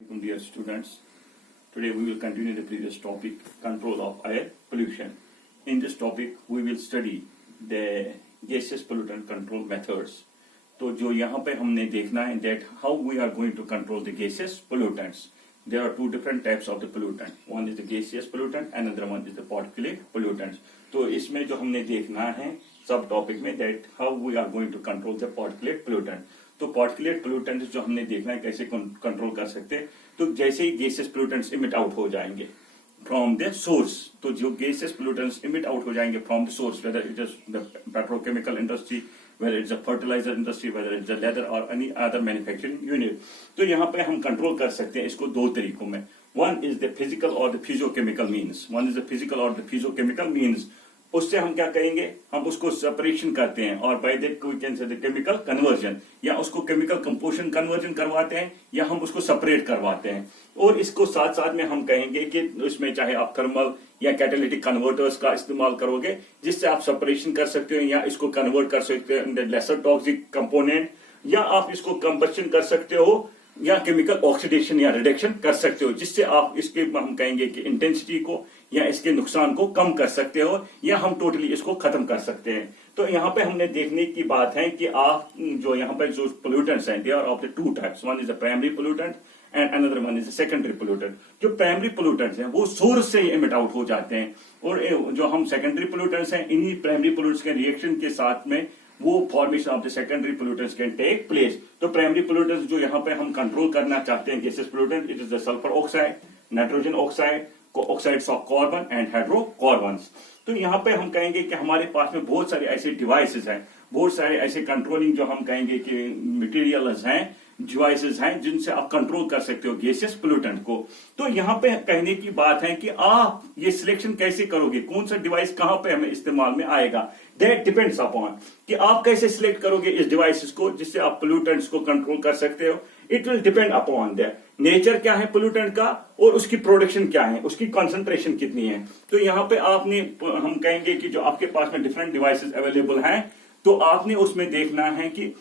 Dear students, today we will continue the previous topic, control of air pollution. In this topic, we will study the gaseous pollutant control methods. तो जो यहाँ पे हमने देखना है that how we are going to control the gaseous pollutants. There are two different types of the pollutant. One is the gaseous pollutant, another one is the particulate pollutants. तो इसमें जो हमने देखना है सब टॉपिक में that how we are going to control the particulate pollutant. तो particulate pollutants जो हमने देखना है कैसे कंट्रोल कर सकते हैं, तो जैसे ही गैसेस पोल्यूटेंट्स इमिट आउट हो जाएंगे फ्रॉम द सोर्स, तो जो गैसेस पोल्यूटेंट्स इमिट आउट हो जाएंगे from the source, whether it is the petrochemical industry, whether it's a fertiliser industry, whether it's a leather और एनी अदर मैन्युफैक्चरिंग यूनिट, तो यहाँ पे हम कंट्रोल कर सकते हैं इसको दो तरीकों में. वन इज द फिजिकल और the physiochemical means. One is the physical और द फिजियोकेमिकल मीन्स. उससे हम क्या करेंगे, हम उसको सेपरेशन करते हैं और by that we can say the chemical conversion, या उसको केमिकल कंपोजिशन कन्वर्जन करवाते हैं या हम उसको सेपरेट करवाते हैं. और इसको साथ साथ में हम कहेंगे कि इसमें चाहे आप थर्मल या कैटालिटिक कन्वर्टर्स का इस्तेमाल करोगे जिससे आप सेपरेशन कर सकते हो या इसको कन्वर्ट कर सकते हो in the lesser toxic component, या आप इसको कंबशन कर सकते हो या केमिकल ऑक्सीडेशन या रिडक्शन कर सकते हो जिससे आप इसके हम कहेंगे कि इंटेंसिटी को या इसके नुकसान को कम कर सकते हो या हम टोटली इसको खत्म कर सकते हैं. तो यहाँ पे हमने देखने की बात है कि आप जो यहाँ पे जो पोल्यूटेंट्स हैं, they are of the two types. One is the primary pollutant and another one is the secondary pollutant. जो प्राइमरी पोल्यूटेंट्स हैं वो सोर्स से इमिट आउट हो जाते हैं और जो हम सेकेंडरी पोल्यूटेंट्स हैं इन्हीं प्राइमरी पोल्यूटेंट्स के रिएक्शन के साथ में वो formation of the secondary pollutants can take place. तो प्राइमरी पोल्यूटेंट्स जो यहाँ पे हम कंट्रोल करना चाहते हैं gases pollutant, it is the sulphur oxide, nitrogen oxide, oxides of carbon and hydrocarbons. तो यहाँ पे हम कहेंगे कि हमारे पास में बहुत सारे ऐसे डिवाइसेस हैं, बहुत सारे ऐसे कंट्रोलिंग जो हम कहेंगे कि मटेरियल्स हैं, डिवाइसेस हैं जिनसे आप कंट्रोल कर सकते हो गैसेस पोल्यूटेंट को. तो यहाँ पे कहने की बात है कि आप ये सिलेक्शन कैसे करोगे, कौन सा डिवाइस कहां पे हमें इस्तेमाल में आएगा, दैट डिपेंड्स अपॉन कि आप कैसे सिलेक्ट करोगे इस डिवाइसेस को जिससे आप पोल्यूटेंट्स को कंट्रोल कर सकते हो. It will depend upon the nature क्या है पोल्यूटेंट का और उसकी प्रोडक्शन क्या है, उसकी कंसंट्रेशन कितनी है. तो यहाँ पे आपने हम कहेंगे कि जो आपके पास में डिफरेंट डिवाइसेस अवेलेबल हैं तो आपने उसमें देखना है कि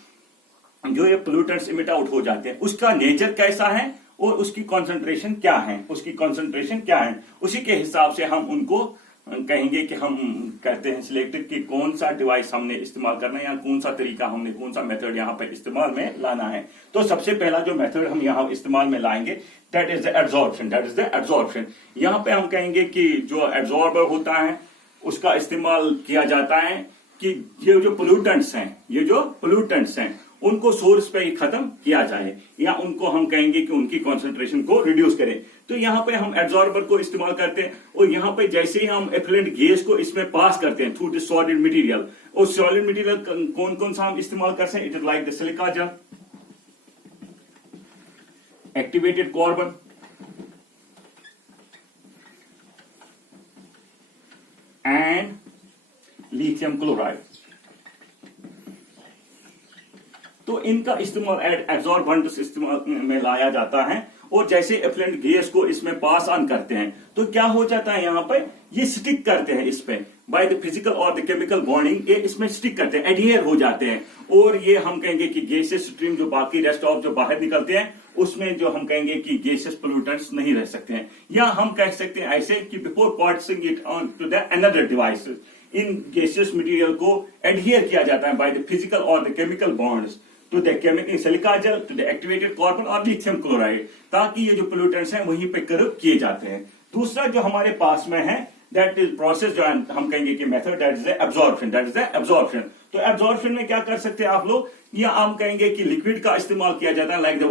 जो ये पोल्यूटेंट्स इमिट आउट हो जाते हैं उसका नेचर कैसा है और उसकी कंसंट्रेशन क्या है, उसकी कंसंट्रेशन क्या है. उसी के हिसाब से हम उनको कहेंगे कि हम कहते हैं सिलेक्टेड कि कौन सा डिवाइस हमने इस्तेमाल करना है या कौन सा तरीका हमने कौन सा मेथड यहाँ पे इस्तेमाल में लाना है. तो सबसे पहला जो मेथड हम यहाँ इस्तेमाल में लाएंगे that is the absorption. That is the absorption. यहाँ पे हम कहेंगे कि जो एब्जॉर्बर होता है उसका इस्तेमाल किया जाता है कि ये जो पोल्यूटेंट्स हैं उनको सोर्स पे ही खत्म किया जाए या उनको हम कहेंगे कि उनकी कंसंट्रेशन को रिड्यूस करें. तो यहाँ पे हम एब्जॉर्बर को इस्तेमाल करते हैं और यहाँ पे जैसे ही हम एफ्लुएंट गैस को इसमें पास करते हैं थ्रू द सॉलिड मटेरियल, और सॉलिड मटेरियल कौन कौन सा हम इस्तेमाल करते हैं, it is like the silica gel, activated carbon, and lithium chloride. तो इनका इस्तेमाल एब्जॉर्बेंट्स इस्तेमाल में लाया जाता है और जैसे एफ्लुएंट गैस को इसमें पास ऑन करते हैं तो क्या हो जाता है, यहाँ पे ये स्टिक करते हैं इस पे बाय द फिजिकल और द केमिकल बॉन्डिंग, ये इसमें स्टिक करते हैं, एडहियर हो जाते हैं और ये हम कहेंगे कि गैसेस स्ट्रीम जो बाकी रेस्ट ऑफ जो बाहर निकलते हैं उसमें जो हम कहेंगे कि गैसेस पोल्यूटेंट्स नहीं रह सकते हैं. या हम कह सकते हैं ऐसे कि before passing it on to the another device, इन गैसेस मटेरियल को एडहियर किया जाता है बाय द फिजिकल और the chemical bonds to the chemical silica gel, to the activated carbon और लिथियम क्लोराइड, ताकि ये जो पोल्यूटेंट्स हैं वहीं पे करप्ट किए जाते हैं. दूसरा जो हमारे पास में है दैट इज प्रोसेस जो हम कहेंगे कि method that is the absorption. That is the absorption. तो एब्जॉर्प्शन में क्या कर सकते हैं आप लोग, या हम कहेंगे कि लिक्विड का इस्तेमाल किया जाता है लाइक द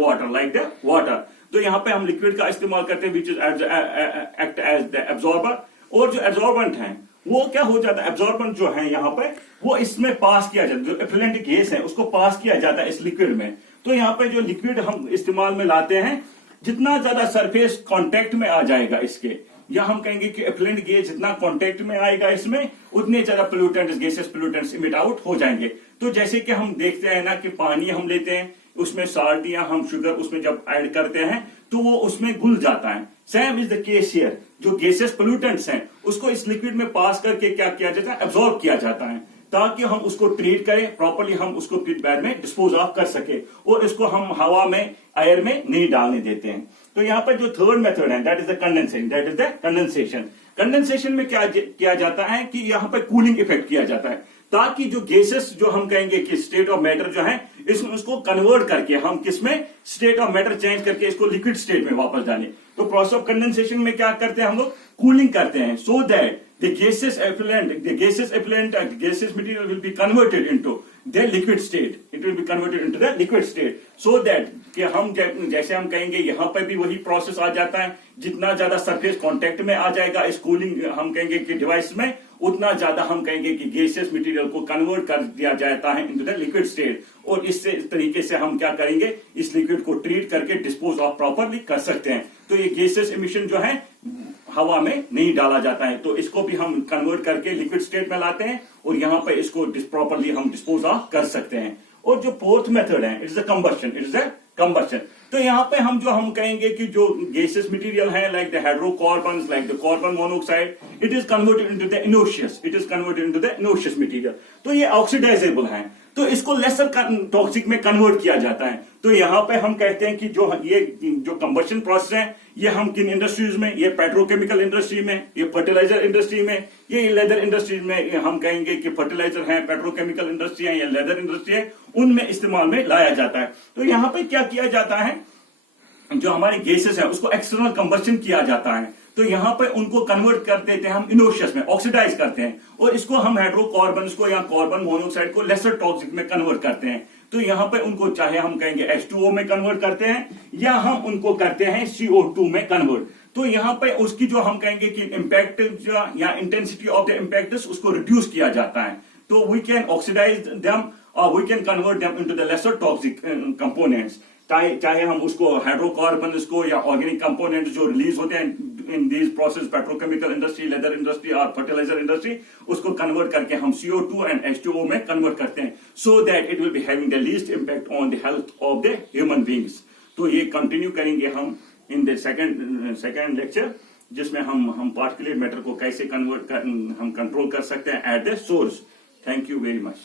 वाटर. तो यहाँ पे हम लिक्विड का इस्तेमाल करते हैं which is act as the absorber. और जो एब्जॉर्बेंट है वो क्या हो जाता है, एब्जॉर्बेंट जो है यहाँ पे वो इसमें पास किया जाता है, जो एफ्लुएंट गैस है उसको पास किया जाता है इस लिक्विड में. तो यहाँ पे जो लिक्विड हम इस्तेमाल में लाते हैं जितना ज्यादा सरफेस कांटेक्ट में आ जाएगा इसके, या हम कहेंगे कि एफ्लुएंट गैस जितना कांटेक्ट में आएगा इसमें उतने ज्यादा pollutants gases pollutants emit out हो जाएंगे. तो जैसे कि हम देखते हैं ना कि पानी हम लेते हैं उसमें साल्ट या हम शुगर उसमें जब ऐड करते हैं तो वो उसमें घुल जाता है. Same is the case here. जो गैसेस पोल्यूटेंट्स हैं उसको इस लिक्विड में पास करके क्या किया जाता है, एब्जॉर्ब किया जाता है ताकि हम उसको ट्रीट करें प्रॉपर्ली, हम उसको फिर बाद में डिस्पोज ऑफ कर सके और इसको हम हवा में एयर में नहीं डालने देते हैं. तो यहाँ पर जो थर्ड मेथड है that is the condensation. Condensation में क्या किया जाता है कि यहाँ पर कूलिंग इफेक्ट किया जाता है ताकि जो गैसेस जो हम कहेंगे कि स्टेट ऑफ मैटर जो है इसमें उसको कन्वर्ट करके हम किसमें स्टेट ऑफ मैटर चेंज करके इसको लिक्विड स्टेट में वापस डालें। तो प्रोसेस ऑफ कंडेंसेशन में क्या करते हैं हम लोग कूलिंग करते हैं so that the gaseous material will be converted into the liquid state. It will be converted into the liquid state so that कि हम जैसे हम कहेंगे यहाँ पर भी वही प्रोसेस आ जाता है, जितना ज्यादा सरफेस कांटेक्ट में आ जाएगा इस कूलिंग हम कहेंगे कि डिवाइस में उतना ज्यादा हम कहेंगे कि गैसियस मटेरियल को कन्वर्ट कर दिया जाता है इनटू द लिक्विड स्टेट। और इस तरीके से हम क्या करेंगे इस लिक्विड को ट्रीट करके डिस्पोज ऑफ प्रॉपरली कर सकते हैं। तो ये गैसियस एमिशन जो है हवा में नहीं डाला जाता है, तो इसको भी हम कन्वर्ट करके लिक्विड स्टेट में लाते हैं और यहाँ पे इसको प्रॉपरली हम डिस्पोज ऑफ कर सकते हैं। और जो फोर्थ मेथड है इट इज अ कंबशन। तो यहाँ पे हम कहेंगे कि जो गैसियस मटेरियल है like the hydrocarbons like the carbon monoxide it is converted into the innocuous material. तो ये ऑक्सीडाइजेबल है, तो इसको लेसर टॉक्सिक में कन्वर्ट किया जाता है। तो यहाँ पे हम कहते हैं कि जो कंबशन प्रोसेस है ये हम किन इंडस्ट्रीज में, ये पेट्रोकेमिकल इंडस्ट्री में, ये फर्टिलाइजर इंडस्ट्री में, ये लेदर इंडस्ट्रीज में हम कहेंगे कि फर्टिलाइजर है, पेट्रोकेमिकल इंडस्ट्री है या लेदर इंडस्ट्री है, उनमें इस्तेमाल में लाया जाता है। तो यहाँ पे क्या किया जाता है जो हमारी गैसेस है उसको एक्सटर्नल कंबशन किया जाता है। तो यहाँ पे उनको कन्वर्ट कर देते हैं हम इनोशियस में, ऑक्सीडाइज करते हैं और इसको हम हाइड्रोकार्बन्स को या कार्बन मोनोऑक्साइड को लेसर टॉक्सिक में कन्वर्ट करते हैं। तो यहाँ पे उनको चाहे हम कहेंगे H2O में कन्वर्ट करते हैं या हम उनको करते हैं CO2 में कन्वर्ट। तो यहाँ पे उसकी जो हम कहेंगे कि इम्पैक्ट या इंटेंसिटी ऑफ द इम्पैक्ट उसको रिड्यूस किया जाता है। तो वी कैन ऑक्सीडाइज देम और we can convert them into the lesser toxic components. चाहे हम उसको हाइड्रोकार्बन को या ऑर्गेनिक कंपोनेंट्स जो रिलीज होते हैं in these process petrochemical industry, leather industry और फर्टिलाइजर इंडस्ट्री, उसको कन्वर्ट करके हम CO2 एंड H2O में कन्वर्ट करते हैं so that it will be having the least impact on the health of the human beings. तो ये कंटिन्यू करेंगे हम इन द सेकेंड लेक्चर जिसमें हम पार्टिकुलेट मैटर को कैसे हम कंट्रोल कर सकते हैं at the source. Thank you very much.